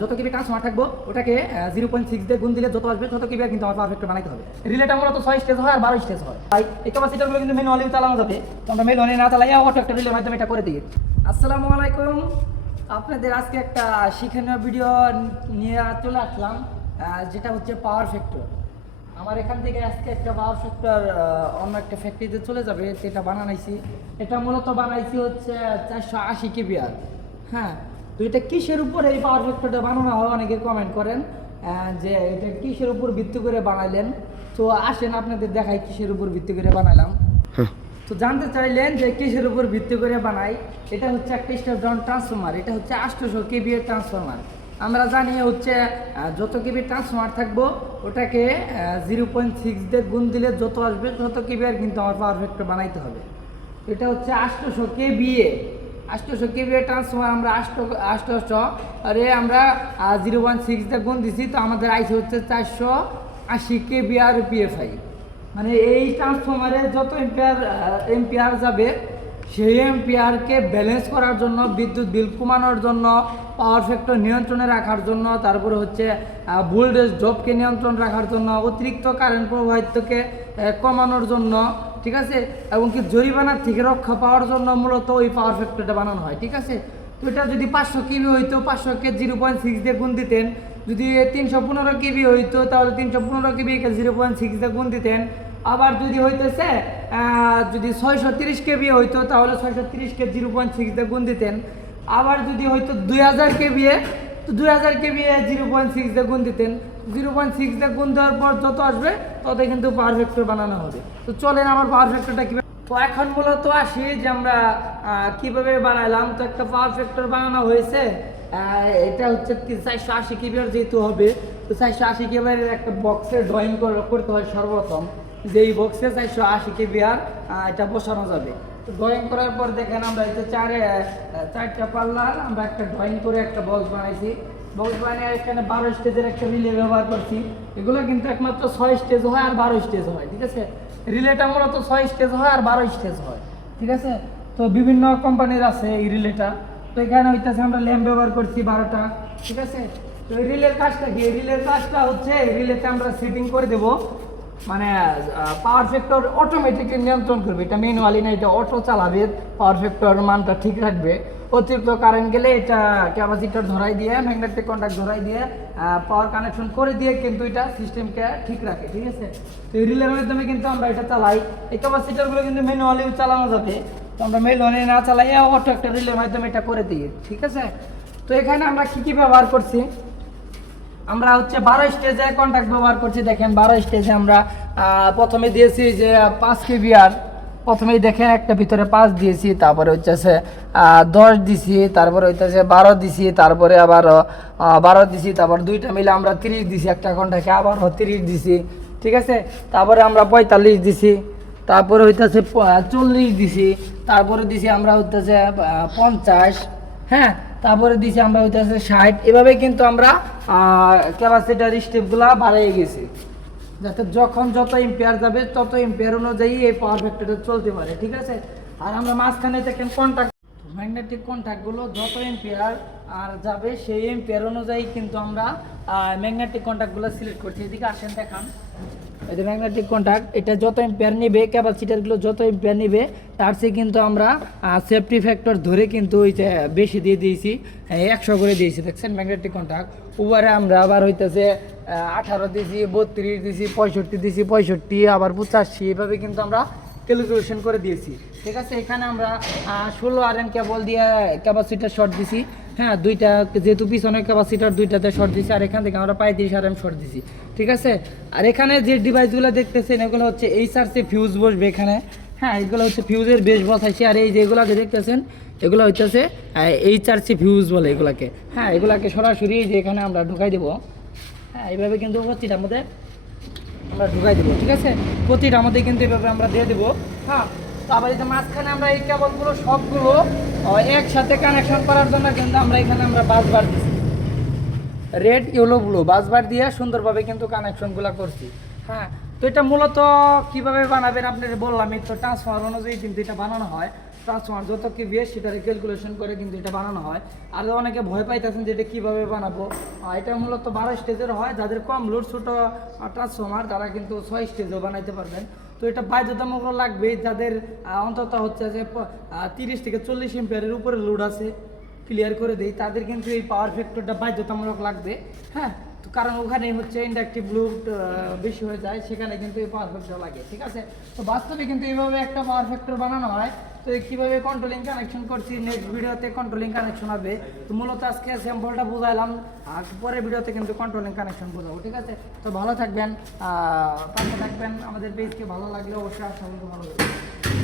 যত কেবি ট্রান্সফর্মার থাকবো ওটাকে 0.6 দিয়ে গুণ দিলে যত আসবে তত কেবি কিন্তু আমার পারফেক্ট বানাইতে হবে। রিলেটা মূলত 6 স্টেজ হয় আর 12 স্টেজ হয়। তাই এই ক্যাপাসিটরগুলো কিন্তু ম্যানুয়ালি চালানো যাবে, তো আমরা ম্যানুয়ালি না চালাইয়া অটো একটা রিলের মাধ্যমে এটা করে দিই। আসসালামু আলাইকুম, আপনাদের আজকে একটা শিক্ষণীয় ভিডিও নিয়ে চলে আসলাম, যেটা হচ্ছে পাওয়ার ফ্যাক্টর। আমার এখান থেকে আজকে একটা পাওয়ার ফ্যাক্টর অন্য একটা ফ্যাক্টরিতে চলে যাবে, যেটা বানাইছি। এটা মূলত বানাইছি হচ্ছে 480 কেবিআর। হ্যাঁ, তো এটা কিসের উপর এই পাওয়ার ফ্যাক্টরটা বানানো হয়, অনেকে কমেন্ট করেন যে এটা কিসের উপর ভিত্তি করে বানাইলেন। তো আসেন আপনাদের দেখাই কিসের উপর ভিত্তি করে বানাইলাম। তো জানতে চাইলেন যে কিসের উপর ভিত্তি করে বানাই। এটা হচ্ছে একটা স্টেপ ডাউন ট্রান্সফর্মার, এটা হচ্ছে 800 কেভিএর ট্রান্সফর্মার। আমরা জানি হচ্ছে যত কেবি ট্রান্সফর্মার থাকবো ওটাকে 0.6 দিয়ে গুণ দিলে যত আসবে তত কেভিআর কিন্তু আমার পাওয়ার ফ্যাক্টর বানাইতে হবে। এটা হচ্ছে 800 কেভিএ। 800 কেভিএ ট্রান্সফর্মার আমরা 800 আরে আমরা 0.6 দিয়ে গুণ দিছি, তো আমাদের আইসি হচ্ছে 480 কেভিআর পিএফআই। মানে এই ট্রান্সফর্মারে যত এম্পিয়ার যাবে সেই এম্পিয়ারকে ব্যালেন্স করার জন্য, বিদ্যুৎ বিল কমানোর জন্য, পাওয়ার ফ্যাক্টর নিয়ন্ত্রণে রাখার জন্য, তারপরে হচ্ছে ভোল্টেজ ড্রপকে নিয়ন্ত্রণ রাখার জন্য, অতিরিক্ত কারেন্ট প্রবাহিতকে কমানোর জন্য, ঠিক আছে, এবং কি জরিমানার থেকে রক্ষা পাওয়ার জন্য মূলত ওই পাওয়ার ফ্যাক্টরটা বানানো হয়। ঠিক আছে, তো এটা যদি 500 কেবি হইতো, 500কে 0.6 দিয়ে গুণ দিতেন। যদি 315 কেবি হইতো তাহলে 315 কেবিকে 0.6 দিয়ে গুণ দিতেন। আবার যদি হইতেছে যদি 630 কেবি হইতো তাহলে 630কে 0.6 দিয়ে গুণ দিতেন। আবার যদি হয়তো 2000 কেবিএ, তো 2000 কেবিএ 0.6 দিয়ে গুণ দিতেন। 0.6 দিয়ে গুণ দেওয়ার পর যত আসবে তত কিন্তু পাওয়ার ফ্যাক্টর বানানো হবে। তো চলেন আমার পাওয়ার ফ্যাক্টরটা কীভাবে। তো এখন মূলত আসি যে আমরা কীভাবে বানাইলাম। তো একটা পাওয়ার ফ্যাক্টর বানানো হয়েছে, এটা হচ্ছে 480 কেবিআর যেহেতু হবে, তো 480 কেবিআরের একটা বক্সের ড্রয়িং করতে হয় সর্বপ্রথম, যে এই বক্সে 480 কেবিআর এটা বসানো যাবে। তো ড্রয়িং করার পর দেখেন আমরা এটা চারটা পাল্লার আমরা একটা ড্রয়িং করে একটা বক্স বানাইছি। বক্স বানিয়ে এখানে 12 স্টেজের একটা রিলে ব্যবহার করছি। এগুলো কিন্তু একমাত্র 6 স্টেজ হয় আর 12 স্টেজ হয়। ঠিক আছে, রিলেটা মূলত 6 স্টেজ হয় আর 12 স্টেজ হয়। ঠিক আছে, তো বিভিন্ন কোম্পানির আছে এই রিলেটা। তো এখানে হইতেছে আমরা ল্যাম্প ব্যবহার করছি 12টা। ঠিক আছে, তো এই রিলের কাজটা কি? রিলের কাজটা হচ্ছে এই রিলেতে আমরা সেটিং করে দেবো, মানে পাওয়ার ফ্যাক্টর অটোমেটিকলি নিয়ন্ত্রণ করবে। এটা ম্যানুয়ালি না, এটা অটো চালাবে, পাওয়ার ফ্যাক্টর মানটা ঠিক রাখবে। অতিরিক্ত কারেন্ট গেলে এটা ক্যাপাসিটর ধরাই দিয়ে, ম্যাগনেটিক কন্ট্যাক্ট ধরাই দিয়ে, পাওয়ার কানেকশন করে দিয়ে কিন্তু এটা সিস্টেমকে ঠিক রাখে। ঠিক আছে, তো এই রিলের মাধ্যমে কিন্তু আমরা এটা চালাই। এই ক্যাপাসিটরগুলো কিন্তু ম্যানুয়ালিও চালানো যাবে, তো আমরা ম্যানুয়ালি না চালাইয়া অটো একটা রিলের মাধ্যমে এটা করে দিই। ঠিক আছে, তো এখানে আমরা কী কী ব্যবহার করছি, আমরা হচ্ছে 12 স্টেজে কন্ট্যাক্ট ব্যবহার করছি। দেখেন 12 স্টেজে আমরা প্রথমে দিয়েছি যে 5 কেবিআর। প্রথমেই দেখেন একটা ভিতরে 5 দিয়েছি, তারপরে হচ্ছে 10 দিছি, তারপরে হইতেছে 12 দিছি, তারপরে আবার 12 দিছি, তারপর দুইটা মিলে আমরা 30 দিছি একটা কন্ট্যাক্টে, আবার 30 দিছি। ঠিক আছে, তারপরে আমরা 45 দিছি, তারপরে হইতেছে 40 দিছি, তারপরে দিছি আমরা হইতেছে 50। হ্যাঁ, তারপরে দিছি আমরা হইতেছে 60। এভাবে কিন্তু আমরা ক্যাপাসিটার স্টেপগুলা বাড়িয়ে গেছি, যাতে যখন যত এম্পিয়ার যাবে তত এম্পিয়ার অনুযায়ী এই পাওয়ার ফ্যাক্টরটা চলতে পারে। ঠিক আছে, আর আমরা মাঝখানে দেখেন কন্ট্যাক্ট, ম্যাগনেটিক কন্ট্যাক্টগুলো যত এম্পিয়ার আর যাবে সেই এম্পিয়ার অনুযায়ী কিন্তু আমরা ম্যাগনেটিক কন্ট্যাক্টগুলো সিলেক্ট করছি। এদিকে আসেন দেখান, এটা ম্যাগনেটিক কন্ট্যাক্ট, এটা যত এম্পিয়ার নিবে, ক্যাপাসিটারগুলো যত এম্পিয়ার নিবে তার চেয়ে কিন্তু আমরা সেফটি ফ্যাক্টর ধরে কিন্তু ওই যে বেশি দিয়ে দিয়েছি, 100 করে দিয়েছি। দেখছেন ম্যাগনেটিক কন্ট্যাক্ট উপরে আমরা আবার হইতেছে 18 দিয়েছি, 32 দিয়েছি, 65 দিয়েছি, 65 আবার 85, এভাবে কিন্তু আমরা ক্যালকুলেশন করে দিয়েছি। ঠিক আছে, এখানে আমরা 16 RN কেবল দিয়ে ক্যাপাসিটার শর্ট দিছি। হ্যাঁ, দুইটা যেহেতু পিছনের ক্যাপাসিটার দুইটাতে শর্ট দিছি, আর এখান থেকে আমরা 35 RN শর্ট দিছি। ঠিক আছে, আর এখানে যে ডিভাইসগুলো দেখতেছেন এগুলো হচ্ছে HRC ফিউজ বসবে এখানে। হ্যাঁ, এগুলো হচ্ছে ফিউজের বেশ বসাইছি। আর এই যেগুলোকে দেখতেছেন এগুলো হচ্ছে HRC ফিউজ বলে এগুলাকে। হ্যাঁ, এগুলাকে সরাসরি যে এখানে আমরা ঢুকাই দেবো। হ্যাঁ, এইভাবে কিন্তু প্রতিটার মধ্যে আমরা ঢুকাই দেবো। ঠিক আছে, প্রতিটার মধ্যে কিন্তু এইভাবে আমরা দিয়ে দেবো। হ্যাঁ, তারপরে এই যে মাঝখানে আমরা এই কেবলগুলো সবগুলো একসাথে কানেকশন করার জন্য কিন্তু আমরা এখানে আমরা বাসবার দিচ্ছি, রেড ইয়েলো ব্লু বাসবার দিয়ে সুন্দরভাবে কিন্তু কানেকশনগুলো করছি। হ্যাঁ, তো এটা মূলত কীভাবে বানাবেন আপনাদের বললাম, তো ট্রান্সফর্মার অনুযায়ী কিন্তু এটা বানানো হয়। ট্রান্সফর্মার যত কেভিএ সেটার ক্যালকুলেশন করে কিন্তু এটা বানানো হয়। আর অনেকে ভয় পাইতেছেন যে এটা কীভাবে বানাবো, এটা মূলত 12 স্টেজের হয়। যাদের কম লোড ছোটো ট্রান্সফর্মার তারা কিন্তু 6 স্টেজও বানাইতে পারবেন। তো এটা বাধ্যতামূলক লাগবে যাদের অন্তত হচ্ছে যে 30 থেকে 40 এম্পিয়ারের উপরে লোড আছে, ক্লিয়ার করে দিই, তাদের কিন্তু এই পাওয়ার ফ্যাক্টরটা বাধ্যতামূলক লাগবে। হ্যাঁ, তো কারণ ওখানে হচ্ছে ইন্ডাকটিভ লোড বেশি হয়ে যায়, সেখানে কিন্তু এই পাওয়ার ফ্যাক্টর লাগে। ঠিক আছে, তো বাস্তবে কিন্তু এইভাবে একটা পাওয়ার ফ্যাক্টর বানানো হয়। তো কীভাবে কন্ট্রোলিং কানেকশন করছি নেক্সট ভিডিওতে কন্ট্রোলিং কানেকশন হবে। তো মূলত আজকে স্যাম্পলটা বোঝাইলাম, আর পরের ভিডিওতে কিন্তু কন্ট্রোলিং কানেকশন বোঝাবো। ঠিক আছে, তো ভালো থাকবেন, পাশে থাকবেন। আমাদের পেজকে ভালো লাগলে অবশ্যই আশা করি ভালো লাগবে।